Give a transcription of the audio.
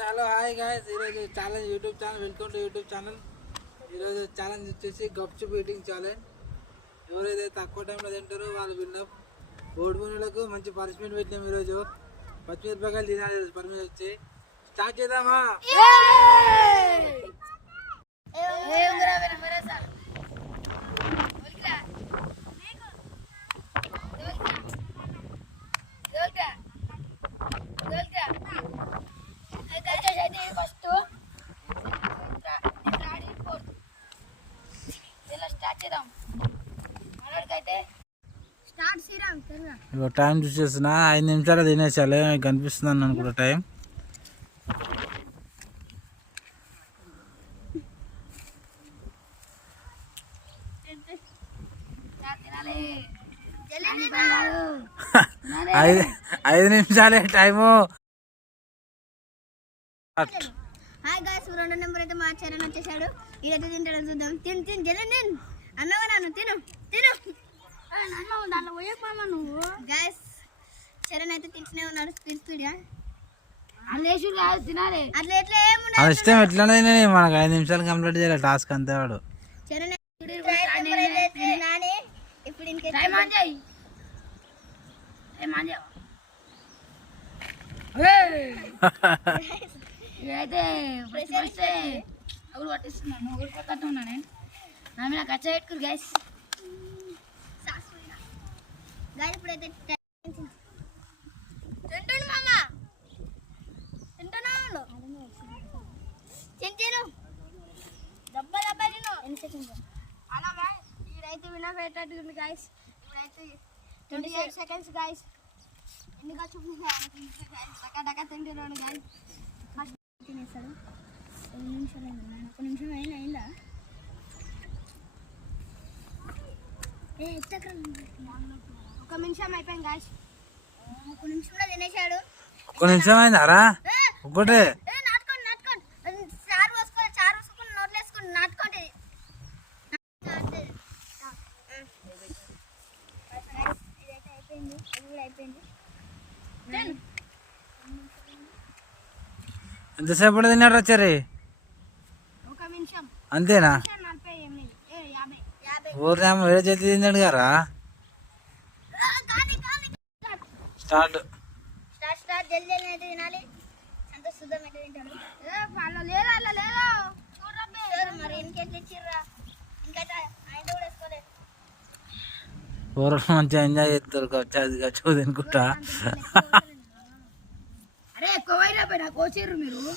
Hello hi guys, ఈరోజు challenge YouTube channel, welcome to YouTube channel. ఈరోజు challenge వచ్చేసి గప్చుప్ eating challenge. ఎవరైతే తక్కువ టైంలో తింటారో వాళ్ళు విన్నప్. ఓడిపోయినలకు మంచి పనిష్మెంట్ పెట్టినాం. ఈరోజు పచ్చిమిరపకాయలు తినాలి. పర్మిషన్ వచ్చి స్టార్ట్ చేద్దామా? టైం చూసేస్తున్నా, 5 నిమిషాలు తినేసాలి కనిపిస్తుంది అనుకుంటా టైం. ఐదు నిమిషాలే టైము. హాయ్ గాయ్స్, 2 నెంబర్ అయితే మా చరణ్ వచ్చేసాడు. ఇదైతే తింటాడో చూద్దాం. తిను తిను జల్లి తిను అన్నవా నాన్న, తిను తిను గాయ్స్. చరణ్ అయితే తింటూనే ఉన్నాడు స్పీడ్గా. అట్లా ఎట్లా ఏముండదు, ఇష్టం ఎట్లనే మనకు 5 నిమిషాలు కంప్లీట్ చేయాలి టాస్క్ అంతే. వాడు చరణ్ ఇప్పుడు ఇదైతే పట్టిస్తున్నాను, ఊరిపోతూ ఉన్నా నేను. నా మీద కచ్చ పెట్టుకురు గైస్. ఇప్పుడైతే తింటుండు మామ, తింటున్నాను తింటాను డబ్బా డబ్బా తిను. అలా ఇదైతే వినపెట్టేటట్టుంది గైస్. ఇప్పుడైతే 28 సెకండ్స్ గైస్. ఎన్నిగా చూపిస్తాను డకా తింటున్నాను గైస్. తినేస్తాడు. 2 నిమిషాలు అయిందా? 1 నిమిషం అయిందా? ఒక నిమిషం అయిపోయింది గాయస్. 1 నిమిషంలో తినేశాడు. 1 నిమిషం అయిందారా? ఒకటే నాటుకోండి నాటుకోండి, చారు పోసుకొని నోట్లు వేసుకొని నాటుకోండి. ఇదైతే అయిపోయింది, ఇది కూడా అయిపోయింది. ఎంతసేపు తిన్నాడు వచ్చారు? 1 నిమిషం అంతేనా? 50 ఊరిని వేరే చేతి తిన్నాడు గారా. స్టార్ట్ స్టార్ట్ జల్దీ అయితే తినాలి. సంతోష్ సుద్దం అయితే తింటాడు. మరి ఇంకెట్లా ఇచ్చిర్రా? ఇంకైతే ఆయన కూడా వేసుకోలేదు. ఊరు మంచిగా ఎంజాయ్ చేస్తారు. గచ్చు తినుకుంటా. అరే ఎక్కువ కోచిర్రు మీరు.